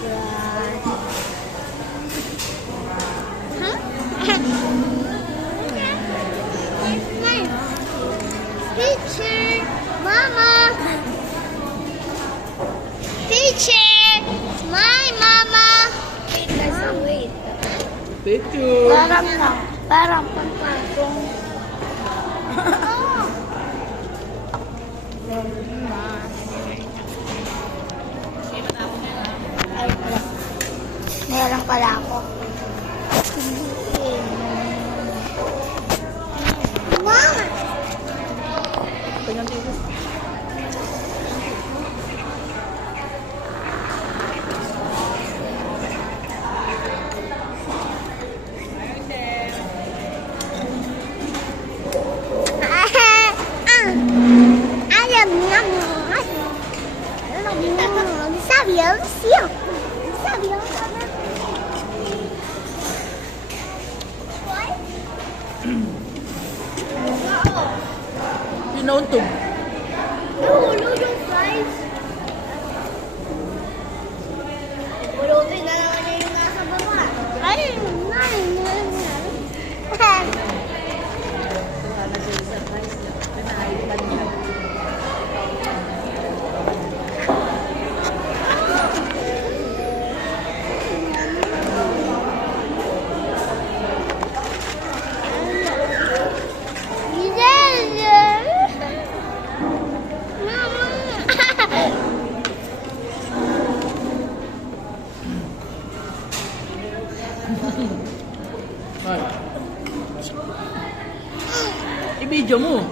Picture, Mama. Picture, my Mama. Wait. Picture. Parang pangpatong. Meron pala ako. Mama! Tingnan dito. Pinauntog. Nahulog yung flies. Pulutin na naman niya yung nasa baba. Ay, Ay. I-video mo.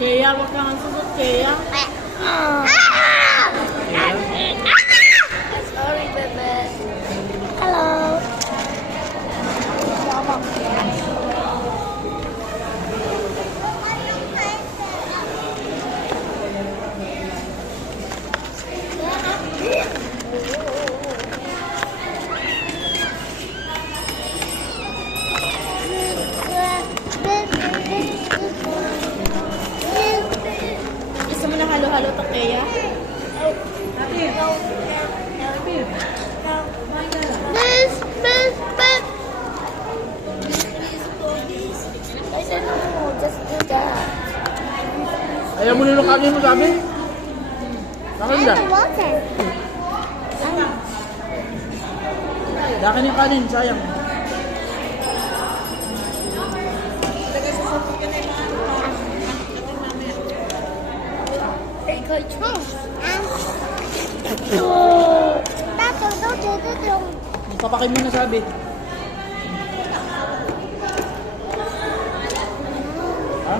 Kaya, wag kang susot, Kaya. Sorry, bebe. Hello. Gusto mo na halo-halo to, Kaya? I said no, just do that. Ayaw mo nilo kanin mo sabi? Dakin And na. the water. Dakin yung kanin, sayang. Control. Tato, tato. Papakin mo na sabi. Ha?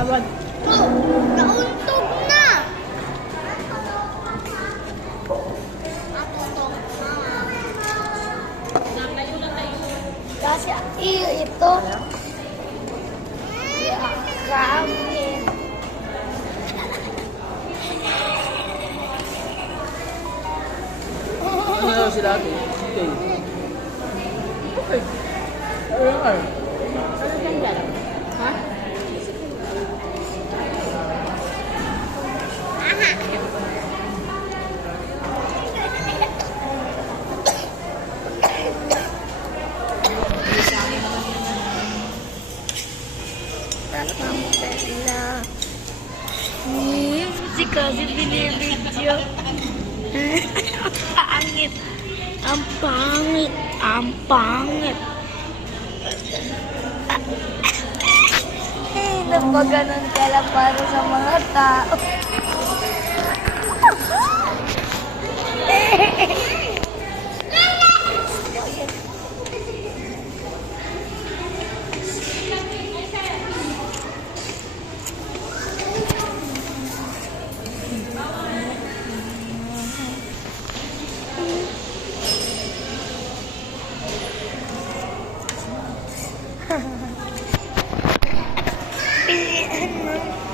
Awan. Nauntog na. Kasi ito. Kami. Ano na sila ate? Okay. Okay. Ayun nga. Ha? Si kasi binibidyo. Pangit. Ang pangit. Ang pangit. Napaganon ka lang para sa mga tao. Pilihan mo.